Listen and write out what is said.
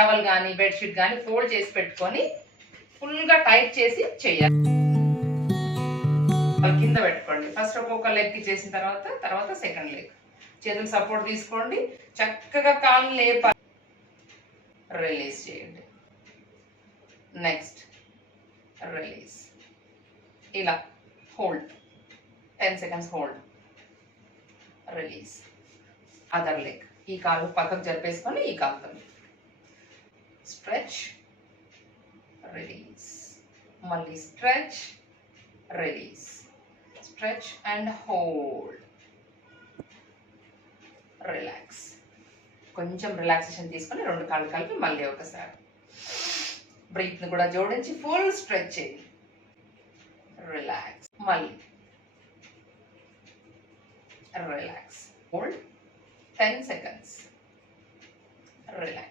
Towel కానీ bedsheet కానీ fold చేసి పెట్టుకొని ఫుల్గా టైట్ చేసి చేయాలి. కింద పెట్టుకోండి. ఫస్ట్ ఒక్కొక్క లెగ్ చేసిన తర్వాత సెకండ్ లెగ్. చేతులు సపోర్ట్ తీసుకోండి. చక్కగా కాళ్ళు లేపాలి. రిలీజ్ చేయండి. Next release. ఇలా hold 10 seconds hold. Release. Other leg. ఈ కాలు పక్కకు జరిపేసుకొని ఈ కాలుతో స్ట్రెచ్, రిలీజ్. మళ్ళీ stretch, release. Stretch and hold. Relax. కొంచెం రిలాక్సేషన్ తీసుకొని రెండు కాళ్ళు కలిపి మళ్ళీ ఒకసారి బ్రీత్ని కూడా జోడించి ఫుల్ స్ట్రెచ్ చేయండి. రిలాక్స్. మళ్ళీ రిలాక్స్. Hold 10 seconds. రిలాక్స్.